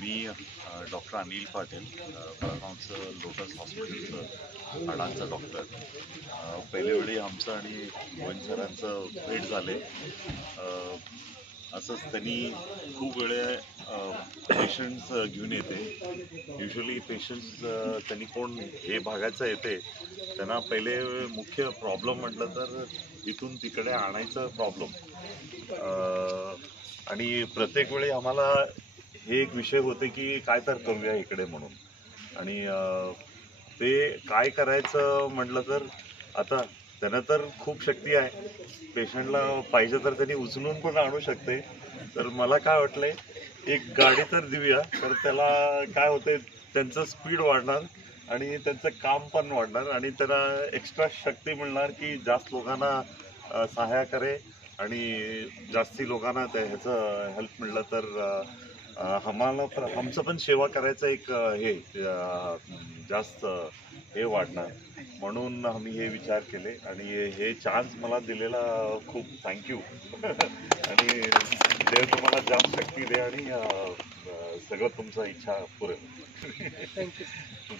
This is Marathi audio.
मी डॉक्टर अनिल पाटील, बेळगावचं लोटस हॉस्पिटलचं हाडांचं डॉक्टर. पहिल्या वेळी आमचं आणि मोहन सरांचं भेट झाले. असंच त्यांनी खूप वेळे पेशंट्स घेऊन येते. युजली पेशंट्स त्यांनी कोण हे भागाचं येते, त्यांना पहिले मुख्य प्रॉब्लेम म्हटलं तर इथून तिकडे आणायचं प्रॉब्लेम. आणि प्रत्येक वेळी आम्हाला हे एक विषय होते की काय तर करूया इकडे म्हणून. आणि ते काय करायचं म्हटलं तर आता त्यांना तर खूप शक्ती आहे, पेशंटला पाहिजे तर त्यांनी उचलून पण आणू शकते. तर मला काय वाटलंय, एक गाडी तर देऊया, तर त्याला काय होते, त्यांचं स्पीड वाढणार आणि त्यांचं काम पण वाढणार आणि त्यांना एक्स्ट्रा शक्ती मिळणार की जास्त लोकांना सहाय्य करे आणि जास्ती लोकांना ह्याचं हेल्प मिळलं तर आम्हाला पण आमचं पण सेवा करायचं एक हे जास्त हे वाढणार. म्हणून आम्ही हे विचार केले आणि हे चान्स मला दिलेला खूप थँक्यू. आणि देव तुम्हाला जास्त शक्ती दे आणि सगळं तुमचा इच्छा पुरेल. थँक्यू.